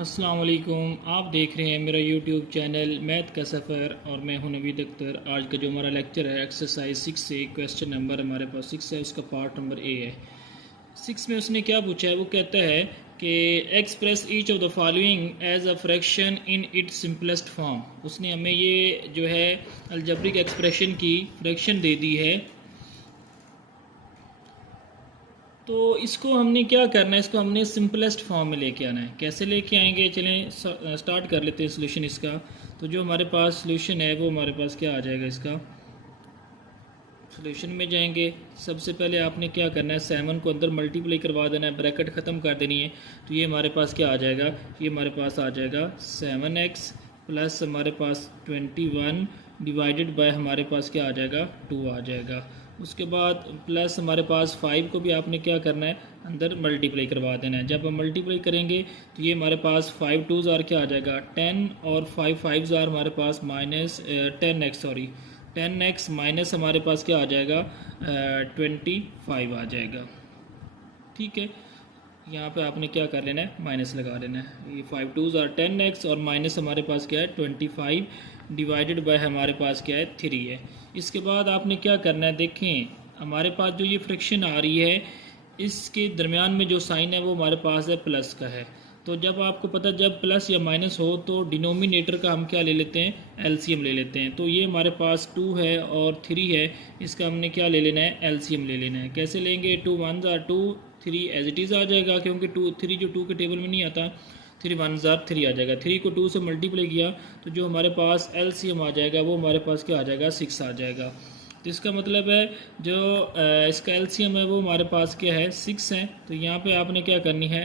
अस्सलाम वालेकुम। आप देख रहे हैं मेरा यूट्यूब चैनल मैथ का सफ़र और मैं हूं नवीद अख्तर। आज का जो हमारा लेक्चर है एक्सरसाइज 6 से क्वेश्चन नंबर हमारे पास 6 है, उसका पार्ट नंबर ए है। 6 में उसने क्या पूछा है, वो कहता है कि express each of the following as a fraction in its simplest form. उसने हमें ये जो है अलजेब्रिक एक्सप्रेशन की फ्रैक्शन दे दी है। तो इसको हमने क्या करना है, इसको हमने सिंपलेस्ट फॉर्म में लेके आना है। कैसे लेके आएंगे, चलें स्टार्ट कर लेते हैं सोल्यूशन इसका। तो जो हमारे पास सोल्यूशन है वो हमारे पास क्या आ जाएगा, इसका सोल्यूशन में जाएंगे। सबसे पहले आपने क्या करना है, 7 को अंदर मल्टीप्लाई करवा देना है, ब्रैकेट ख़त्म कर देनी है। तो ये हमारे पास क्या आ जाएगा, ये हमारे पास आ जाएगा 7x प्लस हमारे पास 21 डिवाइडेड बाय हमारे पास क्या आ जाएगा 2 आ जाएगा। उसके बाद प्लस हमारे पास 5 को भी आपने क्या करना है, अंदर मल्टीप्लाई करवा देना है। जब हम मल्टीप्लाई करेंगे तो ये हमारे पास 5 2 ज़ार क्या आ जाएगा 10 और 5 5 ज़ार हमारे पास माइनस 10x माइनस हमारे पास क्या आ जाएगा 25 आ जाएगा। ठीक है, यहाँ पे आपने क्या कर लेना है, माइनस लगा लेना है। ये 5 2 ज़ार 10x और माइनस हमारे पास क्या है 25 डिवाइडेड बाय हमारे पास क्या है 3 है। इसके बाद आपने क्या करना है, देखें हमारे पास जो ये फ्रिक्शन आ रही है इसके दरमियान में जो साइन है वो हमारे पास है प्लस का है। तो जब आपको पता, जब प्लस या माइनस हो तो डिनोमिनेटर का हम क्या ले लेते हैं, एलसीएम ले लेते हैं। तो ये हमारे पास 2 है और 3 है, इसका हमने क्या ले लेना है, एलसीएम ले लेना है। कैसे लेंगे, 2 1 ज़ार 2, 3 एज इट इज़ आ जाएगा क्योंकि 3 जो 2 के टेबल में नहीं आता, 3 1 ज़ार 3 आ जाएगा। 3 को 2 से मल्टीप्लाई किया तो जो हमारे पास एलसीएम आ जाएगा वो हमारे पास क्या आ जाएगा 6 आ जाएगा। तो इसका मतलब है जो इसका एलसीएम है वो हमारे पास क्या है 6 है। तो यहाँ पे आपने क्या करनी है,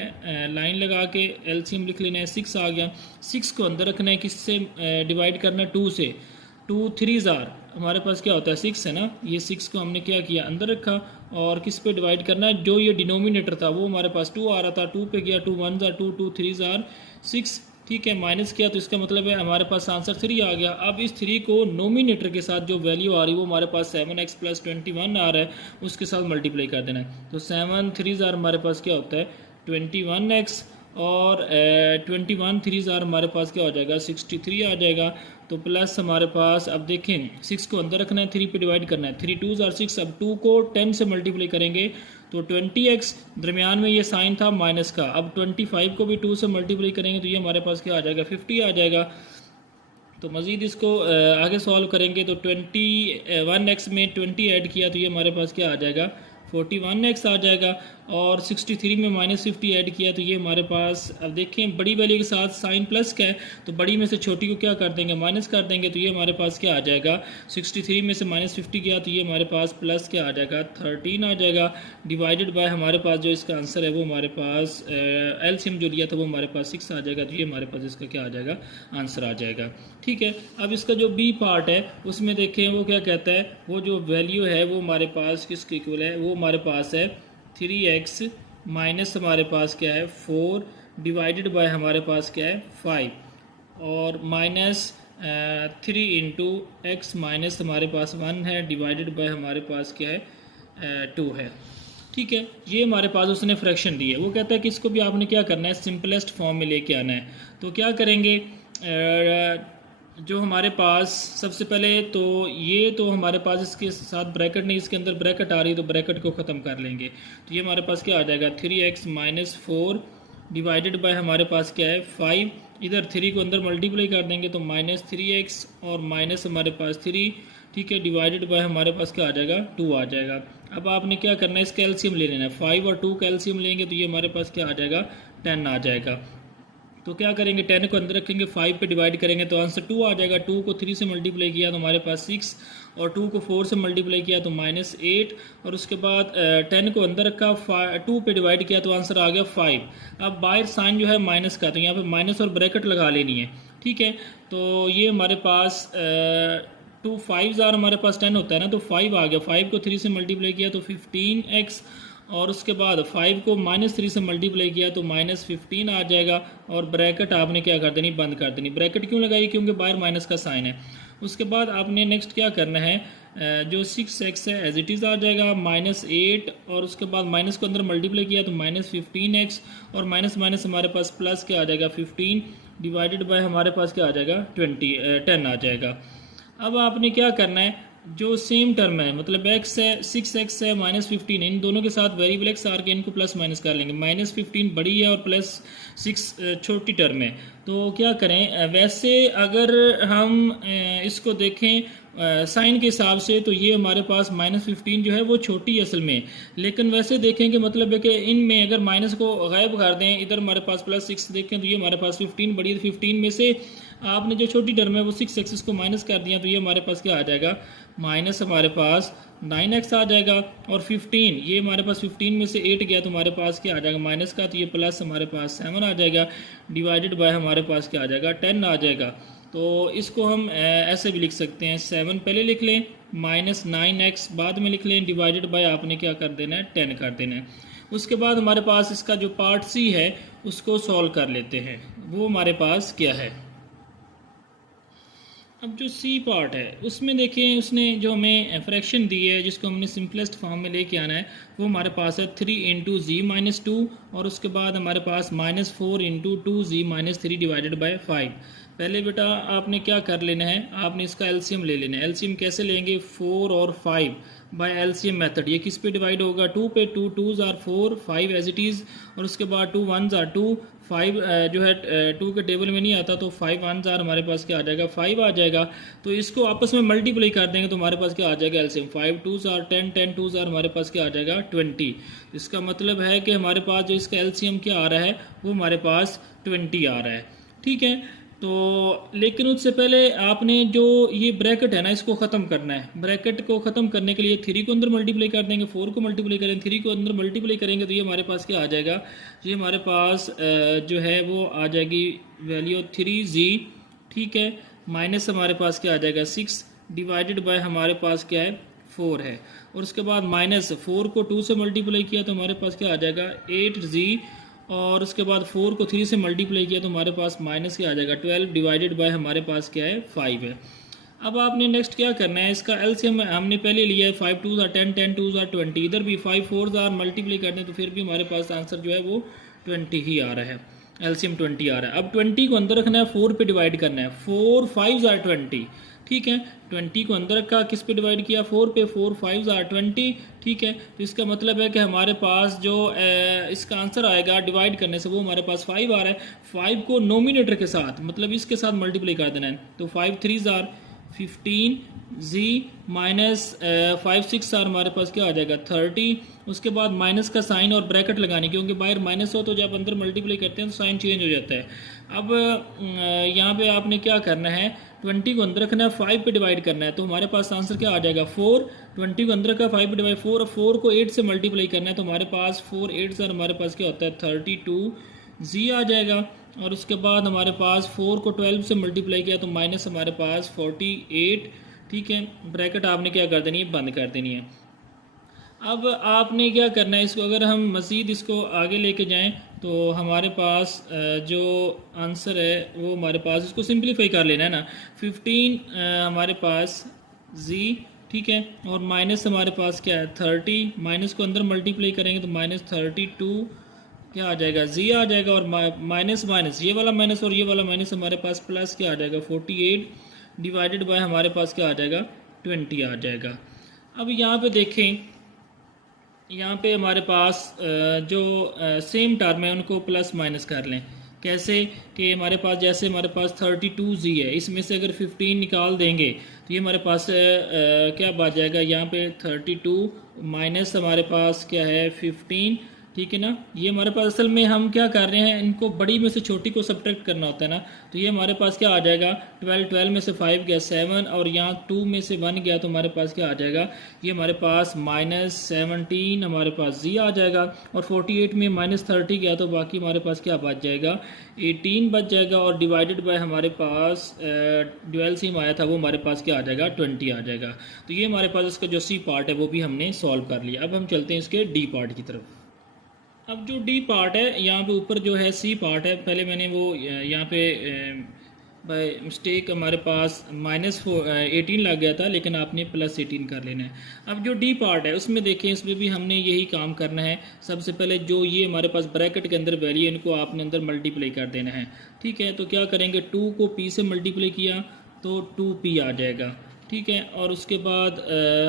लाइन लगा के एलसीएम लिख लेना है। 6 आ गया, 6 को अंदर रखना है, किससे डिवाइड करना है 2 से। 2 3 ज़ार हमारे पास क्या होता है 6 है ना, ये 6 को हमने क्या किया अंदर रखा और किस पे डिवाइड करना है, जो ये डिनोमिनेटर था वो हमारे पास 2 आ रहा था, 2 पे गया, 2 1 ज़ार 2, 2 3 ज़ार 6। ठीक है, माइनस किया तो इसका मतलब है हमारे पास आंसर 3 आ गया। अब इस 3 को नोमिनेटर के साथ जो वैल्यू आ रही है वो हमारे पास 7x प्लस 21 आ रहा है, उसके साथ मल्टीप्लाई कर देना है। तो 7 3 ज़ार हमारे पास क्या होता है 21x और 21 3 ज़ार हमारे पास क्या हो जाएगा 63 आ जाएगा। तो प्लस हमारे पास, अब देखें 6 को अंदर रखना है, 3 पे डिवाइड करना है, 3 2 ज़ार 6। अब 2 को 10 से मल्टीप्लाई करेंगे तो 20x, दरमियान में ये साइन था माइनस का। अब 25 को भी 2 से मल्टीप्लाई करेंगे तो ये हमारे पास क्या आ जाएगा 50 आ जाएगा। तो मज़ीद इसको आगे सॉल्व करेंगे तो 21x में 20 ऐड किया तो ये हमारे पास क्या आ जाएगा 41x आ जाएगा। और 63 में -50 ऐड किया तो ये हमारे पास, अब देखें बड़ी वैल्यू के साथ साइन प्लस का है तो बड़ी में से छोटी को क्या कर देंगे, माइनस कर देंगे। तो ये हमारे पास क्या आ जाएगा 63 में से -50 गया तो ये हमारे पास प्लस क्या आ जाएगा 13 आ जाएगा, डिवाइडेड बाय हमारे पास जो इसका आंसर है वो हमारे पास एलसीएम जो लिया था वो हमारे पास 6 आ जाएगा। तो ये हमारे पास इसका क्या आ जाएगा, आंसर आ जाएगा। ठीक है, अब इसका जो बी पार्ट है उसमें देखें वो क्या कहता है, वो जो वैल्यू है वो हमारे पास किसके इक्वल है, वो हमारे पास है 3x माइनस हमारे पास क्या है 4 डिवाइडेड बाय हमारे पास क्या है 5 और माइनस 3 इंटू एक्स माइनस हमारे पास 1 है डिवाइडेड बाय हमारे पास क्या है 2 है। ठीक है, ये हमारे पास उसने फ्रैक्शन दी है। वो कहता है कि इसको भी आपने क्या करना है, सिंपलेस्ट फॉर्म में लेके आना है। तो क्या करेंगे, जो हमारे पास सबसे पहले तो ये, तो हमारे पास इसके साथ ब्रैकेट नहीं, इसके अंदर ब्रैकेट आ रही है तो ब्रैकेट को ख़त्म कर लेंगे। तो ये हमारे पास क्या आ जाएगा 3x माइनस 4 डिवाइडेड बाय हमारे पास क्या है 5। इधर 3 को अंदर मल्टीप्लाई कर देंगे तो -3x और माइनस हमारे पास 3, ठीक है, डिवाइडेड बाय हमारे पास क्या आ जाएगा 2 आ जाएगा। अब आपने क्या करना है, इसका एलसीएम ले लेना है। 5 और 2 का एलसीएम लेंगे तो ये हमारे पास क्या आ जाएगा 10 आ जाएगा। तो क्या करेंगे, 10 को अंदर रखेंगे, 5 पे डिवाइड करेंगे तो आंसर 2 आ जाएगा। 2 को 3 से मल्टीप्लाई किया तो हमारे पास 6 और 2 को 4 से मल्टीप्लाई किया तो -8 और उसके बाद 10 को अंदर रखा, 2 पे डिवाइड किया तो आंसर आ गया 5। अब बाहर साइन जो है माइनस का, तो यहाँ पे माइनस और ब्रैकेट लगा लेनी है। ठीक है, तो ये हमारे पास 2 5 ज़ार हमारे पास 10 होता है ना, तो 5 आ गया। 5 को 3 से मल्टीप्लाई किया तो 15x और उसके बाद 5 को -3 से मल्टीप्लाई किया तो -15 आ जाएगा और ब्रैकेट आपने क्या कर देनी, बंद कर देनी। ब्रैकेट क्यों लगाई, क्योंकि बाहर माइनस का साइन है। उसके बाद आपने नेक्स्ट क्या करना है, जो 6x है एज इट इज़ आ जाएगा, -8 और उसके बाद माइनस को अंदर मल्टीप्लाई किया तो -15x और माइनस माइनस हमारे पास प्लस क्या आ जाएगा 15 डिवाइडेड बाय हमारे पास क्या आ जाएगा 10 आ जाएगा। अब आपने क्या करना है, जो सेम टर्म है मतलब x है 6x है -15 इन दोनों के साथ वेरिएबल x आर के इनको प्लस माइनस कर लेंगे। -15 बड़ी है और +6 छोटी टर्म है। तो क्या करें, वैसे अगर हम इसको देखें साइन के हिसाब से तो ये हमारे पास -15 जो है वो छोटी है असल में, लेकिन वैसे देखें कि मतलब है कि इनमें अगर माइनस को गायब कर दें, इधर हमारे पास +6 देखें तो ये हमारे पास 15 बड़ी है। 15 में से आपने जो छोटी टर्म है वो 6x को माइनस कर दिया तो ये हमारे पास क्या आ जाएगा, माइनस हमारे पास 9x आ जाएगा। और 15 ये हमारे पास 15 में से 8 गया तो हमारे पास क्या आ जाएगा माइनस का, तो ये प्लस हमारे पास 7 आ जाएगा डिवाइडेड बाय हमारे पास क्या आ जाएगा 10 आ जाएगा। तो इसको हम ऐसे भी लिख सकते हैं, 7 पहले लिख लें -9x बाद में लिख लें डिवाइडेड बाय आपने क्या कर देना है 10 कर देना है। उसके बाद हमारे पास इसका जो पार्ट सी है उसको सॉल्व कर लेते हैं, वो हमारे पास क्या है। अब जो सी पार्ट है उसमें देखें उसने जो हमें फ्रैक्शन दी है जिसको हमने सिंपलेस्ट फॉर्म में लेके आना है, वो हमारे पास है 3 × z-2 और उसके बाद हमारे पास -4 × 2z-3 डिवाइडेड बाय 5। पहले बेटा आपने क्या कर लेना है, आपने इसका एलसीएम ले लेना है। एलसीएम कैसे लेंगे, 4 और 5 बाय एलसीएम मेथड। ये किस पे डिवाइड होगा, 2 पे, 2 2s are 4, 5 as it is और उसके बाद 2 1s आर 2, 5 जो है 2 के टेबल में नहीं आता तो 5 1s आर हमारे पास क्या आ जाएगा 5 आ जाएगा। तो इसको आपस में मल्टीप्लाई कर देंगे तो हमारे पास क्या आ जाएगा LCM, 5 2s are 10, 10 2s are हमारे पास क्या आ जाएगा 20। इसका मतलब है कि हमारे पास जो इसका एलसीएम क्या आ रहा है वो हमारे पास 20 आ रहा है। ठीक है, तो लेकिन उससे पहले आपने जो ये ब्रैकेट है ना इसको ख़त्म करना है। ब्रैकेट को ख़त्म करने के लिए 3 को अंदर मल्टीप्लाई कर देंगे, 4 को मल्टीप्लाई करेंगे, 3 को अंदर मल्टीप्लाई करेंगे तो ये हमारे पास क्या आ जाएगा, ये हमारे पास जो है वो आ जाएगी वैल्यू 3z। ठीक है, माइनस हमारे पास क्या आ जाएगा 6 डिवाइडेड बाय हमारे पास क्या है 4 है और उसके बाद -4 को 2 से मल्टीप्लाई किया तो हमारे पास क्या आ जाएगा 8z और उसके बाद 4 को 3 से मल्टीप्लाई किया तो हमारे पास माइनस क्या आ जाएगा 12 डिवाइडेड बाय हमारे पास क्या है 5 है। अब आपने नेक्स्ट क्या करना है, इसका एलसीएम हमने पहले लिया है 5 2s आर 10, 10 2s आर 20, इधर भी 5 4s आर मल्टीप्लाई करते हैं तो फिर भी हमारे पास आंसर जो है वो 20 ही आ रहा है, एलसीएम 20 आ रहा है। अब 20 को अंदर रखना है, 4 पे डिवाइड करना है, 4 5s आर 20। ठीक है, 20 को अंदर रखा, किस पे डिवाइड किया 4 पे, 4 5s आर 20। ठीक है, तो इसका मतलब है कि हमारे पास जो इसका आंसर आएगा डिवाइड करने से वो हमारे पास 5 आ रहा है। 5 को नोमिनेटर के साथ मतलब इसके साथ मल्टीप्लाई कर देना है तो 5 3s आर 15 z -5 6 आर हमारे पास क्या आ जाएगा 30। उसके बाद माइनस का साइन और ब्रैकेट लगानी, क्योंकि बाहर माइनस हो तो जब अंदर मल्टीप्लाई करते हैं तो साइन चेंज हो जाता है। अब यहाँ पे आपने क्या करना है, 20 को अंदर रखना है, 5 पे डिवाइड करना है तो हमारे पास आंसर क्या आ जाएगा 4। 20 को अंदर रखा, 5 पे डिवाइड 4 और 4 को 8 से मल्टीप्लाई करना है तो हमारे पास 4 8 सर हमारे पास क्या होता है 32z आ जाएगा। और उसके बाद हमारे पास 4 को 12 से मल्टीप्लाई किया तो माइनस हमारे पास 48। ठीक है, ब्रैकेट आपने क्या कर देनी है, बंद कर देनी है। अब आपने क्या करना है, इसको अगर हम मज़ीद इसको आगे लेके जाएं तो हमारे पास जो आंसर है वो हमारे पास, इसको सिंपलीफाई कर लेना है ना, 15 हमारे पास z। ठीक है, और माइनस हमारे पास क्या है 30, माइनस को अंदर मल्टीप्लाई करेंगे तो -32 क्या आ जाएगा z आ जाएगा और माइनस माइनस ये वाला माइनस और ये वाला माइनस हमारे पास प्लस क्या आ जाएगा 48 डिवाइडेड बाय हमारे पास क्या आ जाएगा 20 आ जाएगा। अब यहाँ पे देखें, यहाँ पे हमारे पास जो सेम टर्म है उनको प्लस माइनस कर लें। कैसे कि हमारे पास जैसे हमारे पास 32z है, इसमें से अगर 15 निकाल देंगे तो ये हमारे पास क्या बच जाएगा, यहाँ पे 32 माइनस हमारे पास क्या है 15। ठीक है ना, ये हमारे पास असल में हम क्या कर रहे हैं, इनको बड़ी में से छोटी को सब्ट्रैक्ट करना होता है ना, तो ये हमारे पास क्या आ जाएगा 12, 12 में से 5 गया 7 और यहाँ 2 में से 1 गया तो हमारे पास क्या आ जाएगा, ये हमारे पास -17 हमारे पास z आ जाएगा और 48 में -30 गया तो बाकी हमारे पास क्या बच जाएगा 18 बच जाएगा और डिवाइडेड बाय हमारे पास ड्यूअल सीम आया था वो हमारे पास क्या आ जाएगा 20 आ जाएगा। तो ये हमारे पास इसका जो सी पार्ट है वो भी हमने सॉल्व कर लिया। अब हम चलते हैं इसके डी पार्ट की तरफ। अब जो डी पार्ट है यहाँ पे ऊपर जो है सी पार्ट है, पहले मैंने वो यहाँ पे बाय मिस्टेक हमारे पास -18 लग गया था, लेकिन आपने +18 कर लेना है। अब जो डी पार्ट है उसमें देखें, इसमें भी हमने यही काम करना है। सबसे पहले जो ये हमारे पास ब्रैकेट के अंदर वैल्यू, इनको आपने अंदर मल्टीप्लाई कर देना है। ठीक है, तो क्या करेंगे, 2 को p से मल्टीप्लाई किया तो 2p आ जाएगा। ठीक है, और उसके बाद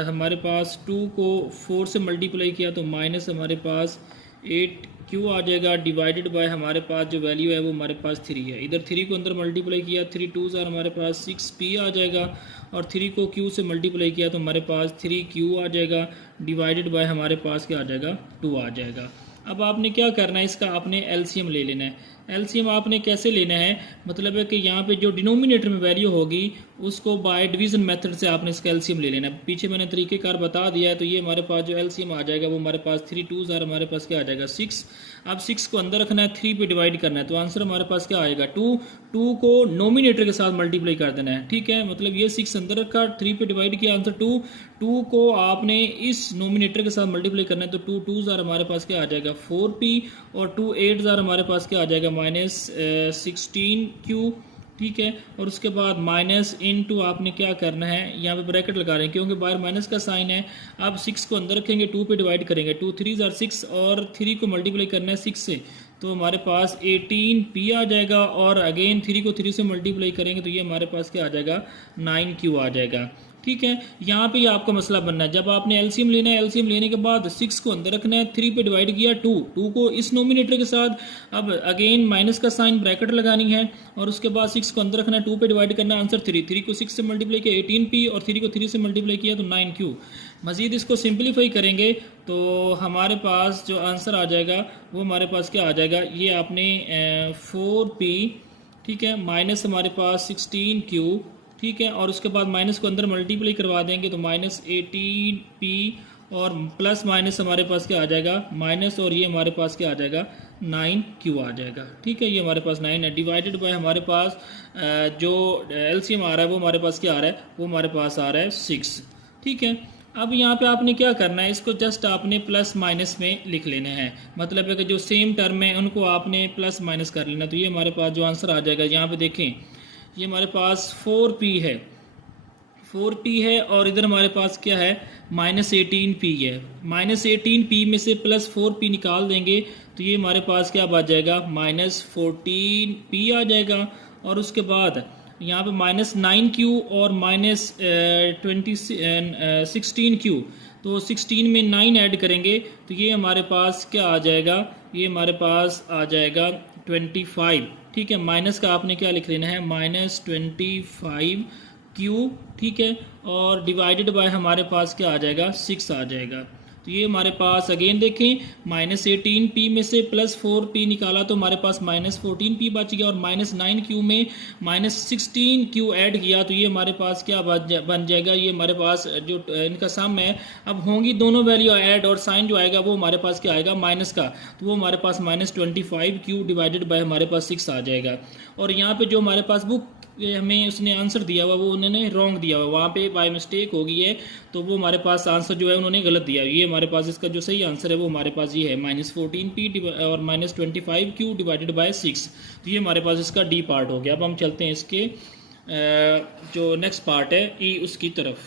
हमारे पास 2 को 4 से मल्टीप्लाई किया तो माइनस हमारे पास 8q आ जाएगा, डिवाइडेड बाय हमारे पास जो वैल्यू है वो हमारे पास 3 है। इधर 3 को अंदर मल्टीप्लाई किया, 3 2 हमारे पास 6p आ जाएगा, और 3 को q से मल्टीप्लाई किया तो हमारे पास 3q आ जाएगा, डिवाइडेड बाय हमारे पास क्या आ जाएगा, 2 आ जाएगा। अब आपने क्या करना है, इसका आपने एलसीएम ले लेना है। एलसीएम आपने कैसे लेना है, मतलब है कि यहाँ पे जो डिनोमिनेटर में वैल्यू होगी उसको बाय डिवीजन मेथड से आपने इसका एलसीएम ले लेना है। पीछे मैंने तरीक़ेकार बता दिया है। तो ये हमारे पास जो एलसीएम आ जाएगा वो हमारे पास 3 2 हमारे पास क्या आ जाएगा, 6। अब 6 को अंदर रखना है, 3 पे डिवाइड करना है, तो आंसर हमारे पास क्या आएगा, 2। 2 को नोमिनेटर के साथ मल्टीप्लाई कर देना है। ठीक है, मतलब ये 6 अंदर रखा, 3 पे डिवाइड किया, आंसर 2। 2 को आपने इस नोमिनेटर के साथ मल्टीप्लाई करना है, तो 2 2 हमारे पास क्या आ जाएगा, 4p, और 2 8 हमारे पास क्या आ जाएगा, -16q। ठीक है, और उसके बाद माइनस इनटू आपने क्या करना है, यहाँ पे ब्रैकेट लगा रहे हैं क्योंकि बाहर माइनस का साइन है। अब 6 को अंदर रखेंगे, 2 पे डिवाइड करेंगे, 2 3 6, और 3 को मल्टीप्लाई करना है 6 से, तो हमारे पास 18p आ जाएगा, और अगेन 3 को 3 से मल्टीप्लाई करेंगे तो ये हमारे पास क्या आ जाएगा, 9q आ जाएगा। ठीक है, यहाँ पे आपका मसला बनना है, जब आपने एलसीएम लेना है, एलसीएम लेने के बाद 6 को अंदर रखना है, 3 पे डिवाइड किया, 2 को इस नोमिनेटर के साथ, अब अगेन माइनस का साइन, ब्रैकेट लगानी है, और उसके बाद 6 को अंदर रखना है, 2 पे डिवाइड करना है, आंसर 3। 3 को 6 से मल्टीप्लाई किया 18p, और 3 को 3 से मल्टीप्लाई किया तो 9q। मज़ीद इसको सिंप्लीफाई करेंगे तो हमारे पास जो आंसर आ जाएगा वो हमारे पास क्या आ जाएगा, ये आपने 4p, ठीक है, माइनस हमारे पास 16q, ठीक है, और उसके बाद माइनस को अंदर मल्टीप्लाई करवा देंगे तो -18p, और प्लस माइनस हमारे पास क्या आ जाएगा, माइनस, और ये हमारे पास क्या आ जाएगा, 9q आ जाएगा। ठीक है, ये हमारे पास 9 है, डिवाइडेड बाय हमारे पास जो एलसीएम आ रहा है वो हमारे पास क्या आ रहा है, वो हमारे पास आ रहा है 6। ठीक है, अब यहाँ पे आपने क्या करना है, इसको जस्ट आपने प्लस माइनस में लिख लेना है, मतलब है कि जो सेम टर्म है उनको आपने प्लस माइनस कर लेना। तो ये हमारे पास जो आंसर आ जाएगा, यहाँ पे देखें, ये हमारे पास 4p है, 4p है, और इधर हमारे पास क्या है, -18p है। -18p में से +4p निकाल देंगे तो ये हमारे पास क्या बच जाएगा, -14p आ जाएगा, और उसके बाद यहाँ पे -9q और -16q, तो 16 में 9 ऐड करेंगे तो ये हमारे पास क्या आ जाएगा, ये हमारे पास आ जाएगा 25। ठीक है, माइनस का आपने क्या लिख लेना है, -25q। ठीक है, और डिवाइडेड बाय हमारे पास क्या आ जाएगा, 6 आ जाएगा। तो ये हमारे पास अगेन देखें, -18p में से +4p निकाला तो हमारे पास -14p बच गया, और -9q में -16q ऐड किया तो ये हमारे पास क्या बन जाएगा, ये हमारे पास जो इनका सम है, अब होंगी दोनों वैल्यू ऐड, और साइन जो आएगा वो हमारे पास क्या आएगा, माइनस का, तो वो हमारे पास -25q डिवाइडेड बाय हमारे पास 6 आ जाएगा। और यहाँ पे जो हमारे पास बुक हमें उसने आंसर दिया हुआ वो उन्होंने रॉन्ग दिया हुआ, वहाँ पे बाय मिस्टेक हो गई है, तो वो हमारे पास आंसर जो है उन्होंने गलत दिया। ये हमारे पास इसका जो सही आंसर है वो हमारे पास ये है, -14p और -25q डिवाइडेड बाय 6। तो ये हमारे पास इसका डी पार्ट हो गया। अब हम चलते हैं इसके जो नेक्स्ट पार्ट है ई उसकी तरफ।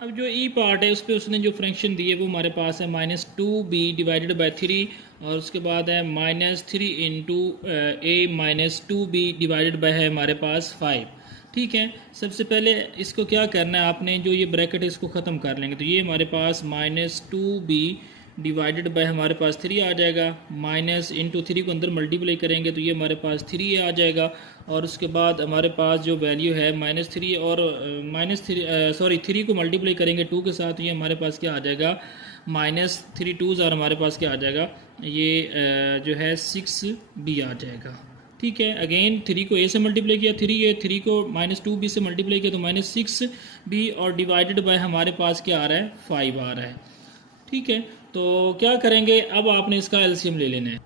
अब जो ई पार्ट है उस पर उसने जो फ्रैक्शन दी है वो हमारे पास है -2b डिवाइडेड बाय 3, और उसके बाद है -3 into a -2b divided by है हमारे पास 5। ठीक है, सबसे पहले इसको क्या करना है, आपने जो ये ब्रैकेट है इसको ख़त्म कर लेंगे, तो ये हमारे पास -2b डिवाइडेड बाय हमारे पास 3 आ जाएगा, माइनस इंटू 3 को अंदर मल्टीप्लाई करेंगे तो ये हमारे पास 3 आ जाएगा, और उसके बाद हमारे पास जो वैल्यू है -3 और -3 को मल्टीप्लाई करेंगे 2 के साथ, तो ये हमारे पास क्या आ जाएगा, -3 2 हमारे पास क्या आ जाएगा, ये जो है 6b आ जाएगा। ठीक है, अगेन 3 को a से मल्टीप्लाई किया, 3 को -2b से मल्टीप्लाई किया तो -6b, और डिवाइडेड बाय हमारे पास क्या आ रहा है, 5 आ रहा है। ठीक है, तो क्या करेंगे, अब आपने इसका एलसीएम ले लेना है।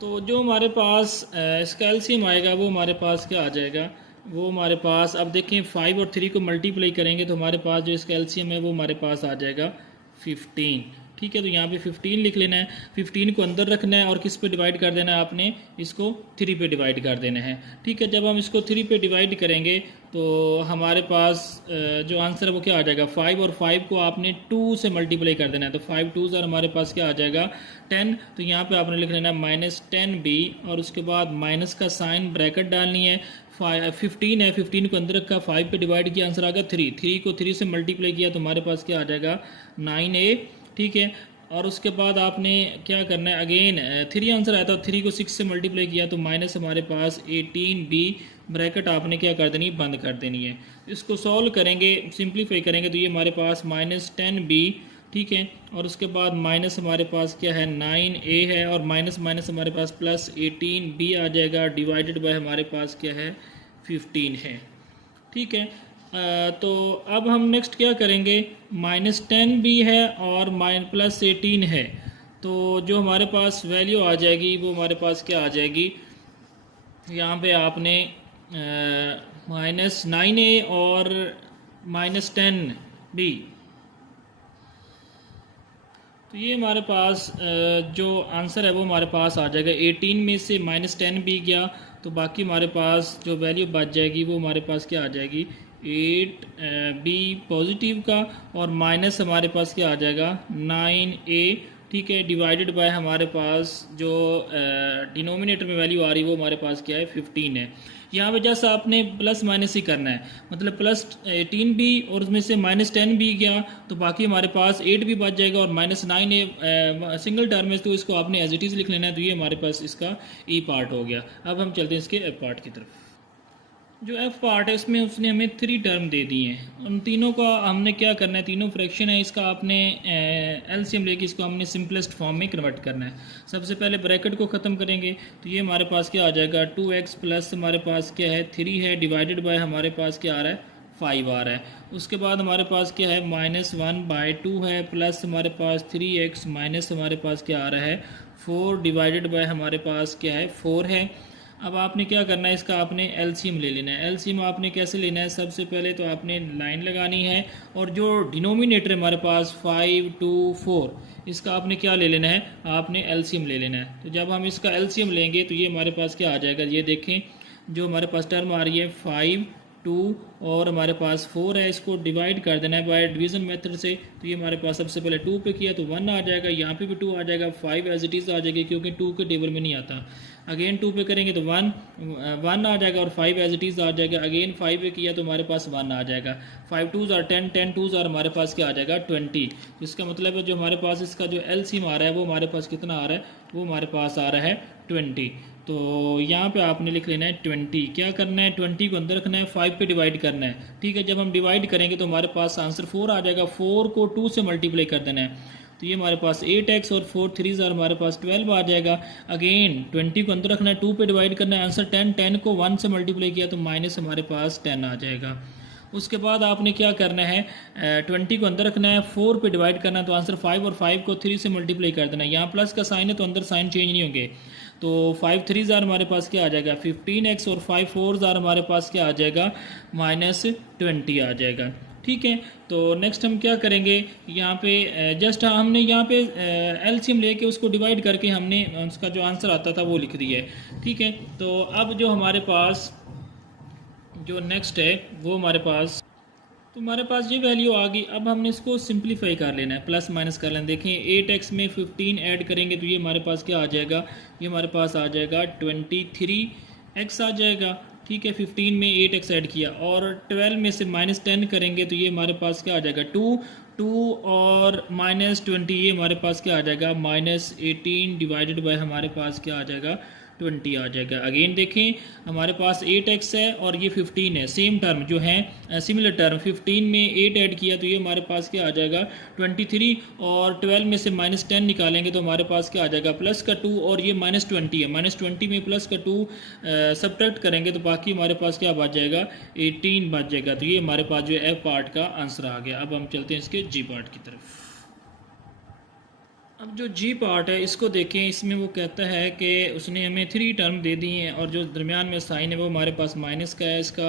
तो जो हमारे पास इसका एलसीएम आएगा वो हमारे पास क्या आ जाएगा, वो हमारे पास, अब देखें 5 और 3 को मल्टीप्लाई करेंगे तो हमारे पास जो इसका एलसीएम है वो हमारे पास आ जाएगा 15। ठीक है। तो यहाँ पे 15 लिख लेना है, 15 को अंदर रखना है और किस पे डिवाइड कर देना है आपने, इसको 3 पे डिवाइड कर देना है, ठीक है। जब हम इसको 3 पे डिवाइड करेंगे तो हमारे पास जो आंसर है वो क्या आ जाएगा, 5, और 5 को आपने 2 से मल्टीप्लाई कर देना है, तो 5 2 और हमारे पास क्या आ जाएगा 10। तो यहाँ पे आपने लिख लेना है -10b और उसके बाद माइनस का साइन ब्रैकेट डालनी है। 15 है, 15 को अंदर रखा, 5 पे डिवाइड किया, आंसर आ गया 3, 3 को 3 से मल्टीप्लाई किया तो हमारे पास क्या आ जाएगा 9a, ठीक है। और उसके बाद आपने क्या करना है, अगेन 3 आंसर आया था, 3 को 6 से मल्टीप्लाई किया तो माइनस हमारे पास 18b, ब्रैकेट आपने क्या कर देनी है, बंद कर देनी है। इसको सॉल्व करेंगे, सिंप्लीफाई करेंगे तो ये हमारे पास -10b, ठीक है। और उसके बाद माइनस हमारे पास क्या है 9a है, और माइनस माइनस हमारे पास प्लस 18b आ जाएगा, डिवाइडेड बाय हमारे पास क्या है 15 है, ठीक है। तो अब हम नेक्स्ट क्या करेंगे, -10b है और +18 है, तो जो हमारे पास वैल्यू आ जाएगी वो हमारे पास क्या आ जाएगी, यहाँ पे आपने -9a और -10b, तो ये हमारे पास जो आंसर है वो हमारे पास आ जाएगा 18 में से -10b गया तो बाकी हमारे पास जो वैल्यू बच जाएगी वो हमारे पास क्या आ जाएगी 8b पॉजिटिव का, और माइनस हमारे पास क्या आ जाएगा 9a, ठीक है, डिवाइडेड बाय हमारे पास जो डिनोमिनेटर में वैल्यू आ रही है वो हमारे पास क्या है 15 है। यहाँ पे जैसा आपने प्लस माइनस ही करना है, मतलब +18b और उसमें से -10b गया तो बाकी हमारे पास 8 भी बच जाएगा, और -9a सिंगल टर्म है तो इसको आपने एज इट इज़ लिख लेना है। तो ये हमारे पास इसका ई पार्ट हो गया। अब हम चलते हैं इसके एफ पार्ट की तरफ। जो एफ पार्ट है उसमें उसने हमें 3 टर्म दे दिए हैं, उन तीनों का हमने क्या करना है, तीनों फ्रैक्शन है, इसका आपने एलसीएम लेके इसको हमने सिंपलेस्ट फॉर्म में कन्वर्ट करना है। सबसे पहले ब्रैकेट को ख़त्म करेंगे तो ये हमारे पास क्या आ जाएगा 2x प्लस हमारे पास क्या है 3 है, डिवाइडेड बाय हमारे पास क्या आ रहा है 5 आ रहा है। उसके बाद हमारे पास क्या है -1/2 है, प्लस हमारे पास 3x माइनस हमारे पास क्या आ रहा है 4, डिवाइडेड बाय हमारे पास क्या है 4 है। अब आपने क्या करना है, इसका आपने एलसीएम ले लेना है। एलसीएम आपने कैसे लेना है, सबसे पहले तो आपने लाइन लगानी है और जो डिनोमिनेटर है हमारे पास 5 2 4, इसका आपने क्या ले लेना है, आपने एलसीएम ले लेना है। तो जब हम इसका एलसीएम लेंगे तो ये हमारे पास क्या आ जाएगा, ये देखें जो हमारे पास टर्म आ रही है 5 2 और हमारे पास 4 है, इसको डिवाइड कर देना है बाय डिवीज़न मेथड से। तो ये हमारे पास सबसे पहले 2 पे किया तो 1 आ जाएगा, यहाँ पे भी 2 आ जाएगा, 5 एज इट इज़ आ जाएगी क्योंकि 2 के टेबल में नहीं आता। अगेन 2 पे करेंगे तो 1 आ जाएगा और 5 एज इट इज़ आ जाएगा। अगेन 5 पे किया तो हमारे पास 1 आ जाएगा। 5 2s और 10 10 2s और हमारे पास क्या आ जाएगा 20। इसका मतलब है जो हमारे पास इसका जो एलसीएम आ रहा है वो हमारे पास कितना आ रहा है, वो हमारे पास आ रहा है 20। तो यहाँ पे आपने लिख लेना है 20। क्या करना है, 20 को अंदर रखना है, 5 पे डिवाइड करना है, ठीक है। जब हम डिवाइड करेंगे तो हमारे पास आंसर 4 आ जाएगा, 4 को 2 से मल्टीप्लाई कर देना है तो ये हमारे पास 8x और 4 3s और हमारे पास 12 आ जाएगा। अगेन 20 को अंदर रखना है, 2 पे डिवाइड करना है, आंसर 10, 10 को 1 से मल्टीप्लाई किया तो माइनस हमारे पास 10 आ जाएगा। उसके बाद आपने क्या करना है, 20 को अंदर रखना है, 4 पे डिवाइड करना है तो आंसर 5 और 5 को 3 से मल्टीप्लाई कर देना है। यहाँ प्लस का साइन है तो अंदर साइन चेंज नहीं होंगे, तो 5 3s हमारे पास क्या आ जाएगा 15x और 5 4s हमारे पास क्या आ जाएगा -20 आ जाएगा, ठीक है। तो नेक्स्ट हम क्या करेंगे, यहाँ पे जस्ट हमने यहाँ पे एलसीएम लेके उसको डिवाइड करके हमने उसका जो आंसर आता था वो लिख दिया है, ठीक है। तो अब जो हमारे पास जो नेक्स्ट है वो हमारे पास, तो हमारे पास ये वैल्यू आ गई। अब हमने इसको सिंप्लीफाई कर लेना है, प्लस माइनस कर लेना है। देखें 8x में 15 ऐड करेंगे तो ये हमारे पास क्या आ जाएगा, ये हमारे पास आ जाएगा 23x आ जाएगा, ठीक है। 15 में 8x ऐड किया और 12 में से -10 करेंगे तो ये हमारे पास क्या आ जाएगा 2 और -20, ये हमारे पास क्या आ जाएगा -18, डिवाइडेड बाय हमारे पास क्या आ जाएगा 20 आ जाएगा। अगेन देखें हमारे पास 8x है और ये 15 है, सेम टर्म जो है सिमिलर टर्म, 15 में 8 ऐड किया तो ये हमारे पास क्या आ जाएगा 23, और 12 में से -10 निकालेंगे तो हमारे पास क्या आ जाएगा प्लस का 2, और ये -20 है, -20 में प्लस का 2 सब्ट्रैक्ट करेंगे तो बाकी हमारे पास क्या बच जाएगा 18 बच जाएगा। तो ये हमारे पास जो एफ पार्ट का आंसर आ गया। अब हम चलते हैं इसके जी पार्ट की तरफ। अब जो जी पार्ट है इसको देखें, इसमें वो कहता है कि उसने हमें 3 टर्म दे दी हैं और जो दरमियान में साइन है वो हमारे पास माइनस का है। इसका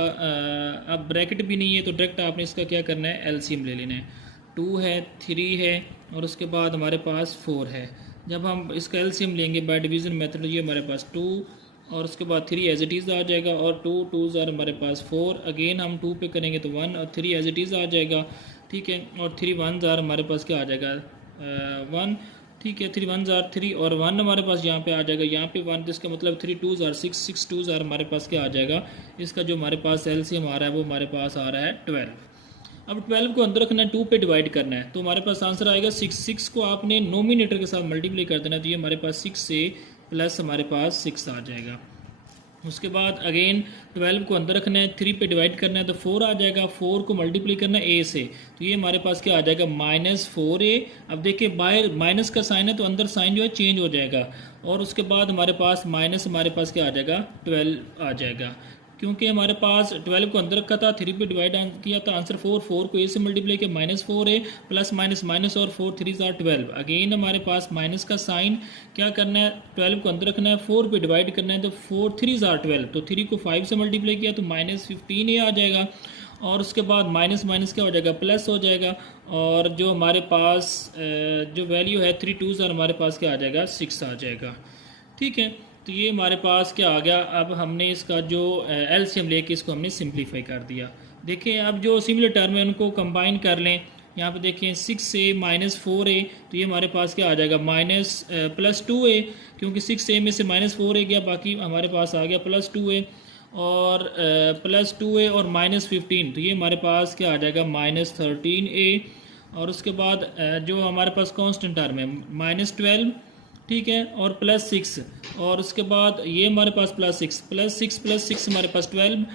अब ब्रैकेट भी नहीं है तो डायरेक्ट आपने इसका क्या करना है एलसीएम ले लेना है। 2 है, 3 है और उसके बाद हमारे पास 4 है। जब हम इसका एलसीएम लेंगे बाय डिवीज़न मेथड, ये हमारे पास 2 और उसके बाद 3 एज इट इज़ आ जाएगा और 2 2 ज़ार हमारे पास 4, अगेन हम 2 पे करेंगे तो 1 और 3 एज इट इज़ आ जाएगा, ठीक है। और 3 1 ज़ार हमारे पास क्या आ जाएगा 1, ठीक है। 3 1 ज़ार 3 और 1 हमारे पास यहाँ पे आ जाएगा, यहाँ पे 1, जिसका मतलब 3 2 ज़ार 6 6 2 ज़ार हमारे पास क्या आ जाएगा, इसका जो हमारे पास एलसीएम आ रहा है वो हमारे पास आ रहा है 12। अब 12 को अंदर रखना है, 2 पे डिवाइड करना है, तो हमारे पास आंसर आएगा 6। 6 को आपने नोमिनेटर के साथ मल्टीप्लाई कर देना है, तो ये हमारे पास 6 से प्लस हमारे पास 6 आ जाएगा। उसके बाद अगेन 12 को अंदर रखना है, 3 पे डिवाइड करना है तो 4 आ जाएगा। 4 को मल्टीप्लाई करना है a से, तो ये हमारे पास क्या आ जाएगा -4a। अब देखिए बाहर माइनस का साइन है तो अंदर साइन जो है चेंज हो जाएगा और उसके बाद हमारे पास माइनस हमारे पास क्या आ जाएगा 12 आ जाएगा, क्योंकि हमारे पास 12 को अंदर रखा था, 3 पे डिवाइड किया था, आंसर 4 4 को a से मल्टीप्लाई किया -4a प्लस माइनस माइनस और 4 3 ज़ार 12। अगेन हमारे पास माइनस का साइन क्या करना है, 12 को अंदर रखना है, 4 पे डिवाइड करना है तो 4 3 ज़ार 12, तो 3 को 5 से मल्टीप्लाई किया तो -15a आ जाएगा और उसके बाद माइनस माइनस क्या हो जाएगा प्लस हो जाएगा और जो हमारे पास जो वैल्यू है 3 2 ज़ार हमारे पास क्या आ जाएगा 6 आ जाएगा, ठीक है। तो ये हमारे पास क्या आ गया, अब हमने इसका जो एलसीएम लेके इसको हमने सिंप्लीफाई कर दिया। देखिए अब जो सिमिलर टर्म है उनको कंबाइन कर लें, यहाँ पे देखें 6a -4a, तो ये हमारे पास क्या आ जाएगा +2a, क्योंकि 6a में से -4a गया, बाकी हमारे पास आ गया +2a और +2a और -15, तो ये हमारे पास क्या आ जाएगा -13a और उसके बाद जो हमारे पास कांस्टेंट टर्म है -12, ठीक है, और +6 और उसके बाद ये हमारे पास +6 हमारे पास 12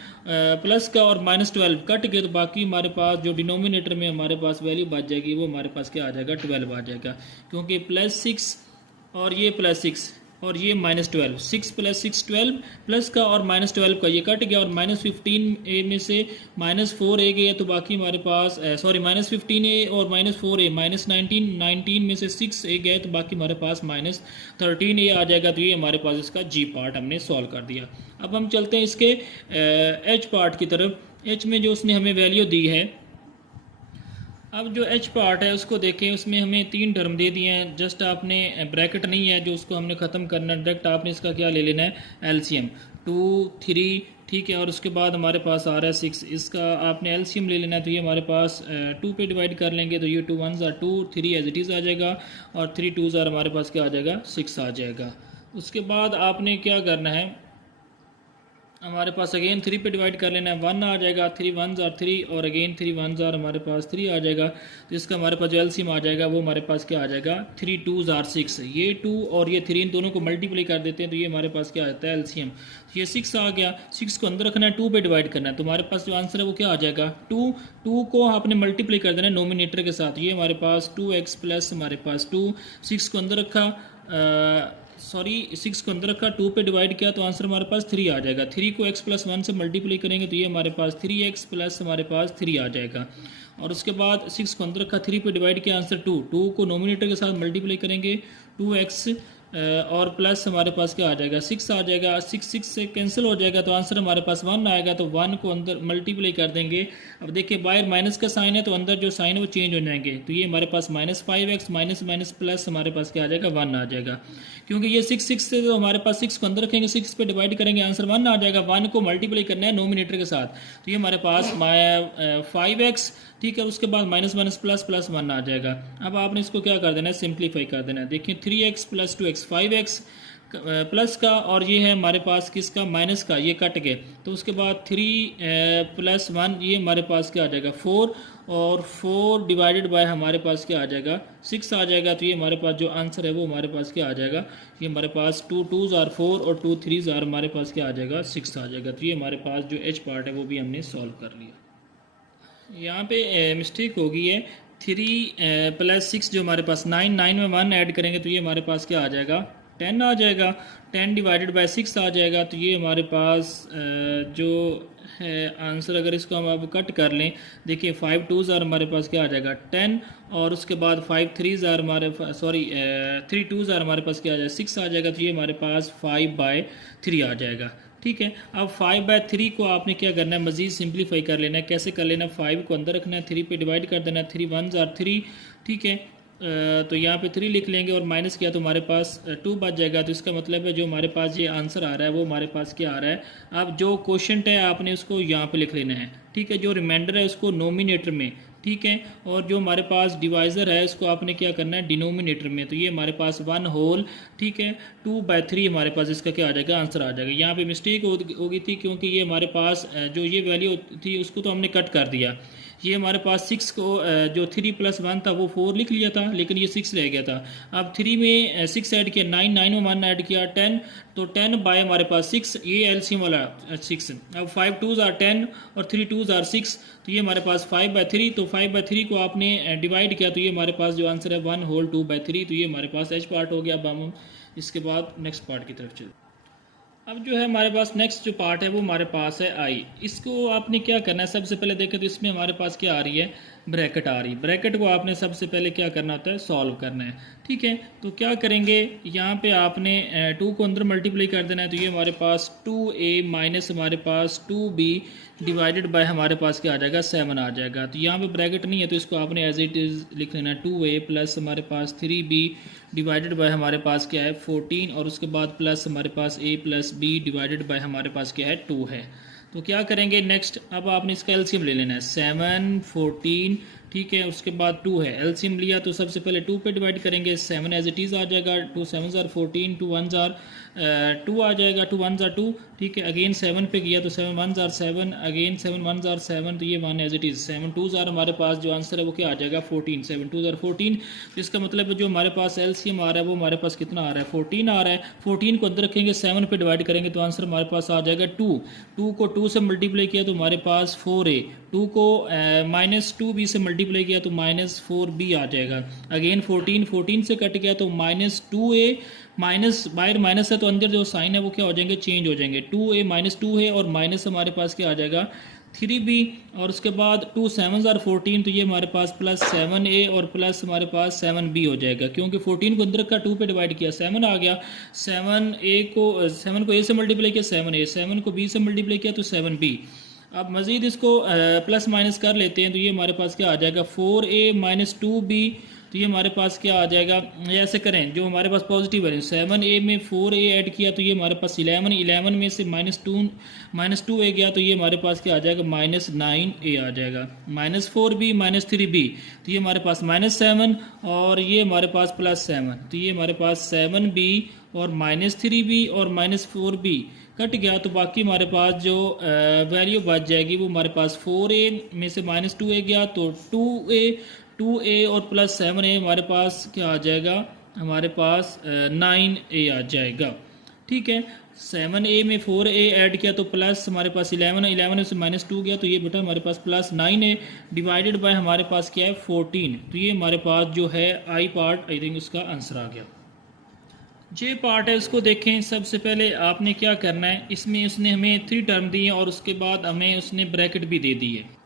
प्लस का और -12 कट के, तो बाकी हमारे पास जो डिनोमिनेटर में हमारे पास वैल्यू बच जाएगी वो हमारे पास क्या आ जाएगा 12 आ जाएगा, क्योंकि +6 और ये +6 और ये -12, 6 + 6 12 प्लस का और -12 का ये कट गया और -15a में से -4a गया, तो बाकी हमारे पास -15a और -4a -19 में से 6a गए, तो बाकी हमारे पास -13a आ जाएगा। तो ये हमारे पास इसका जी पार्ट हमने सॉल्व कर दिया। अब हम चलते हैं इसके एच पार्ट की तरफ। एच में जो उसने हमें वैल्यू दी है, अब जो एच पार्ट है उसको देखें, उसमें हमें 3 टर्म दे दिए हैं, जस्ट आपने ब्रैकेट नहीं है जो उसको हमने ख़त्म करना है, डायरेक्ट आपने इसका क्या ले लेना है एलसीएम 2 3, ठीक है, और उसके बाद हमारे पास आ रहा है 6, इसका आपने एलसीएम ले लेना है, तो ये हमारे पास 2 पे डिवाइड कर लेंगे तो ये 2 1 ज़ार 2, 3 एज इट इज़ आ जाएगा और 3 2 ज़ार हमारे पास क्या आ जाएगा 6 आ जाएगा। उसके बाद आपने क्या करना है, हमारे पास अगेन 3 पे डिवाइड कर लेना है, 1 आ जाएगा, 3 1 ज़ार 3 और अगेन 3 1 ज़ार हमारे पास 3 आ जाएगा, तो इसका हमारे पास जो एलसीएम आ जाएगा वो हमारे पास क्या आ जाएगा 3 2 ज़ार 6। ये 2 और ये 3 इन दोनों को मल्टीप्लाई कर देते हैं तो ये हमारे पास क्या आता है एलसीएम, ये 6 आ गया। 6 को अंदर रखना है, 2 पे डिवाइड करना है, तो हमारे पास जो आंसर है वो क्या आ जाएगा 2 को आपने मल्टीप्लाई कर देना है नोमिनेटर के साथ, ये हमारे पास 2x प्लस हमारे पास 2, 6 को अंदर रखा 6 को अंदर रखा, 2 पे डिवाइड किया तो आंसर हमारे पास 3 आ जाएगा। 3 को x + 1 से मल्टीप्लाई करेंगे तो ये हमारे पास 3x प्लस हमारे पास 3 आ जाएगा और उसके बाद 6 को अंदर रखा, 3 पे डिवाइड किया, आंसर 2 को नोमिनेटर के साथ मल्टीप्लाई करेंगे 2x और प्लस हमारे पास क्या आ जाएगा 6 आ जाएगा, 6 से कैंसिल हो जाएगा तो आंसर हमारे पास 1 आएगा, तो 1 को अंदर मल्टीप्लाई कर देंगे। अब देखिए बाहर माइनस का साइन है तो अंदर जो साइन है वो चेंज हो जाएंगे, तो ये हमारे पास -5x माइनस प्लस हमारे पास क्या आ जाएगा 1 आ जाएगा, क्योंकि ये 6 से तो हमारे पास 6 को अंदर रखेंगे, 6 पे डिवाइड करेंगे, आंसर 1 आ जाएगा। 1 को मल्टीप्लाई करना है नोमिनेटर के साथ, तो ये हमारे पास 5x, ठीक है, उसके बाद माइनस प्लस 1 आ जाएगा। अब आपने इसको क्या कर देना है सिंप्लीफाई कर देना है। देखिए 3x + 2x 5x प्लस का और ये है हमारे पास किसका माइनस का, ये कट गए, तो उसके बाद 3 + 1 ये हमारे पास क्या आ जाएगा 4 और 4 डिवाइडेड बाय हमारे पास क्या आ जाएगा 6 आ जाएगा, तो ये हमारे पास जो आंसर है वो हमारे पास क्या आ जाएगा, ये हमारे पास 2 2 ज़ार 4 और 2 3 ज़ार हमारे पास क्या आ जाएगा 6 आ जाएगा। तो ये हमारे पास जो एच पार्ट है वो भी हमने सॉल्व कर लिया। यहाँ पे मिस्टेक हो गई है, 3 + 6 जो हमारे पास 9 में 1 ऐड करेंगे तो ये हमारे पास क्या आ जाएगा 10 आ जाएगा, 10 डिवाइडेड बाय 6 आ जाएगा, तो ये हमारे पास जो है आंसर, अगर इसको हम अब कट कर लें, देखिए 5 2 ज़ार हमारे पास क्या आ जाएगा 10 और उसके बाद 5 3 ज़ार हमारे 3 2 ज़ार हमारे पास क्या आ जाएगा 6 आ जाएगा, तो ये हमारे पास 5/3 आ जाएगा, ठीक है। अब 5/3 को आपने क्या करना है, मज़ीद सिंप्लीफाई कर लेना है। कैसे कर लेना है, 5 को अंदर रखना है, 3 पे डिवाइड कर देना है, 3 1s are 3, ठीक है। तो यहाँ पे 3 लिख लेंगे और माइनस किया तो हमारे पास 2 बच जाएगा। तो इसका मतलब है जो हमारे पास ये आंसर आ रहा है वो हमारे पास क्या आ रहा है, अब जो क्वोशंट है आपने उसको यहाँ पे लिख लेना है, ठीक है। जो रिमाइंडर है उसको नोमिनेटर में, ठीक है। और जो हमारे पास डिवाइज़र है उसको आपने क्या करना है, डिनोमिनेटर में। तो ये हमारे पास 1 होल, ठीक है, 2/3 हमारे पास इसका क्या आ जाएगा, आंसर आ जाएगा। यहाँ पे मिस्टेक हो गई थी क्योंकि ये हमारे पास जो ये वैल्यू थी उसको तो हमने कट कर दिया। ये हमारे पास 6 को जो 3 + 1 था वो 4 लिख लिया था, लेकिन ये 6 रह गया था। अब 3 में 6 ऐड किया, 9 9 में 1 ऐड किया 10, तो 10 बाय हमारे पास 6, ये एलसीएम वाला 6। अब 5 2s are 10 और 3 2s are 6, तो ये हमारे पास 5/3। तो 5/3 को आपने डिवाइड किया तो ये हमारे पास जो आंसर है 1 होल 2/3। तो ये हमारे पास एच पार्ट हो गया। अब हम इसके बाद नेक्स्ट पार्ट की तरफ चलते। अब जो है हमारे पास नेक्स्ट जो पार्ट है वो हमारे पास है आई। इसको आपने क्या करना है, सबसे पहले देखें तो इसमें हमारे पास क्या आ रही है, ब्रैकेट आ रही है। ब्रैकेट को आपने सबसे पहले क्या करना होता है, सॉल्व करना है, ठीक है। तो क्या करेंगे, यहाँ पे आपने 2 को अंदर मल्टीप्लाई कर देना है। तो ये हमारे पास 2a माइनस हमारे पास 2b डिवाइडेड बाय हमारे पास क्या आ जाएगा, 7 आ जाएगा। तो यहाँ पे ब्रैकेट नहीं है तो इसको आपने एज इट इज़ लिख लेना है, 2a प्लस हमारे पास 3b डिवाइडेड बाय हमारे पास क्या है 14, और उसके बाद प्लस हमारे पास a plus b divided by हमारे पास क्या है 2 है। तो क्या करेंगे नेक्स्ट, अब आपने इसका एलसीएम ले लेना है, 7 14, ठीक है। उसके बाद 2 है, एलसीएम लिया तो सबसे पहले 2 पे डिवाइड करेंगे, 7 एज इट इज़ आ जाएगा, 2 7s are 14, 2 1s are 2 आ जाएगा, 2 1s are 2, ठीक है। अगेन 7 पे किया तो 7 1s are 7, again 7 1s are 7, तो ये 1 as it is. 7 2s are हमारे पास जो आंसर है वो क्या आ जाएगा 14, 7 2s are 14। तो इसका मतलब है जो हमारे पास एलसीएम आ रहा है वो हमारे पास कितना आ रहा है, 14 आ रहा है। 14 को अंदर रखेंगे, 7 पे डिवाइड करेंगे तो आंसर हमारे पास आ जाएगा 2। 2 को 2 से मल्टीप्लाई किया तो हमारे पास 4a, 2 को -2b से मल्टीप्लाई किया तो -4b आ जाएगा। अगेन 14 से कट गया तो -2a, माइनस बाहर माइनस है तो अंदर जो साइन है वो क्या हो जाएंगे, चेंज हो जाएंगे। 2a -2 है और माइनस हमारे पास क्या आ जाएगा 3b, और उसके बाद 2 7s are 14, तो ये हमारे पास प्लस 7a और प्लस हमारे पास 7b हो जाएगा। क्योंकि 14 को अंदर का 2 पे डिवाइड किया 7 आ गया, 7 को a से मल्टीप्लाई किया 7a, 7 को b से मल्टीप्लाई किया तो 7b। अब मज़ीद इसको प्लस माइनस कर लेते हैं तो ये हमारे पास क्या आ जाएगा 4a - 2b, तो ये हमारे पास क्या आ जाएगा, ऐसे करें जो हमारे पास पॉजिटिव है, 7a में 4a ऐड किया तो ये हमारे पास 11, 11 में से -2a गया तो ये हमारे पास क्या आ जाएगा -9a आ जाएगा, -4b -3b, तो ये हमारे पास -7 और ये हमारे पास +7, तो ये हमारे पास 7b और -3b और -4b कट गया। तो बाकी हमारे पास जो वैल्यू बच जाएगी वो हमारे पास 4a में से -2a गया तो 2a और +7a हमारे पास क्या आ जाएगा, हमारे पास 9a आ जाएगा, ठीक है। 7a में 4a ऐड किया तो प्लस हमारे पास 11, 11 में से -2 गया तो ये बेटा हमारे पास +9a डिवाइडेड बाय हमारे पास क्या है 14। तो ये हमारे पास जो है आई पार्ट, आई थिंक उसका आंसर आ गया। जे पार्ट है उसको देखें। सबसे पहले आपने क्या करना है, इसमें उसने हमें 3 टर्म दी है और उसके बाद हमें उसने ब्रैकेट भी दे दी है।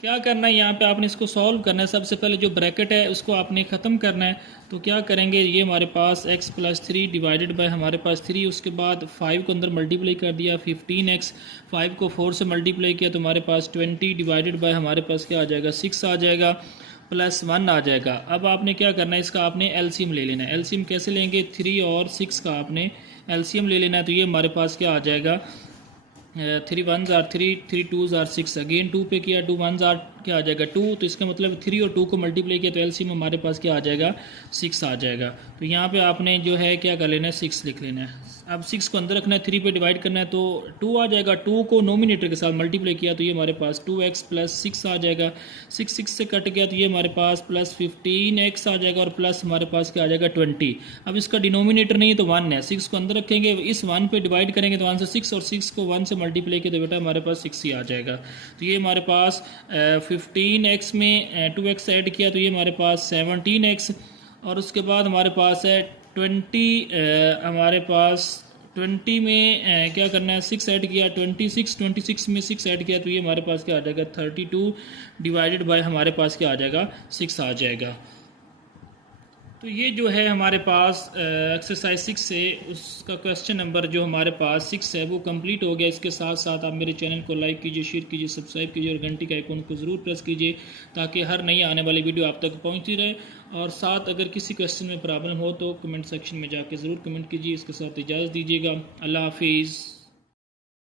क्या करना है, यहाँ पे आपने इसको सॉल्व करना है। सबसे पहले जो ब्रैकेट है उसको आपने ख़त्म करना है। तो क्या करेंगे, ये हमारे पास x + 3 डिवाइडेड बाय हमारे पास 3, उसके बाद 5 को अंदर मल्टीप्लाई कर दिया 15x, 5 को 4 से मल्टीप्लाई किया तो हमारे पास 20 डिवाइडेड बाय हमारे पास क्या आ जाएगा 6 आ जाएगा, +1 आ जाएगा। अब आपने क्या करना है, इसका आपने एलसीएम ले लेना है। एलसीएम कैसे लेंगे, 3 और 6 का आपने एलसीएम ले लेना है। तो ये हमारे पास क्या आ जाएगा 3 1s are 3, 3 2s are 6, again 2 पे किया 2 1s are क्या आ जाएगा 2, तो इसका मतलब 3 और 2 को मल्टीप्लाई किया तो एलसीएम हमारे पास क्या आ जाएगा 6 आ जाएगा। तो यहाँ पे आपने जो है क्या कर लेना है 6 लिख लेना है। अब 6 को अंदर रखना है, 3 पे डिवाइड करना है तो 2 आ जाएगा। 2 को नोमिनेटर के साथ मल्टीप्लाई किया तो ये हमारे पास 2x + 6 आ जाएगा। 6 से कट गया तो ये हमारे पास +15x आ जाएगा और प्लस हमारे पास क्या आ जाएगा 20। अब इसका डिनोमिनेटर नहीं है तो 1 है, 6 को अंदर रखेंगे, इस 1 पे डिवाइड करेंगे तो आंसर 6, और 6 को 1 से मल्टीप्लाई किया तो बेटा हमारे पास 6 ही आ जाएगा। तो ये हमारे पास 15x में 2x ऐड किया तो ये हमारे पास 17x, और उसके बाद हमारे पास है 20, हमारे पास 20 में क्या करना है 6 ऐड किया 26 में 6 ऐड किया तो ये हमारे पास क्या आ जाएगा 32 डिवाइडेड बाय हमारे पास क्या आ जाएगा 6 आ जाएगा। तो ये जो है हमारे पास एक्सरसाइज 6 से उसका क्वेश्चन नंबर जो हमारे पास 6 है वो कंप्लीट हो गया। इसके साथ साथ आप मेरे चैनल को लाइक कीजिए, शेयर कीजिए, सब्सक्राइब कीजिए और घंटी के आइकन को ज़रूर प्रेस कीजिए ताकि हर नई आने वाली वीडियो आप तक पहुंचती रहे। और साथ अगर किसी क्वेश्चन में प्रॉब्लम हो तो कमेंट सेक्शन में जाके ज़रूर कमेंट कीजिए। इसके साथ इजाज़त दीजिएगा। अल्लाह हाफिज़।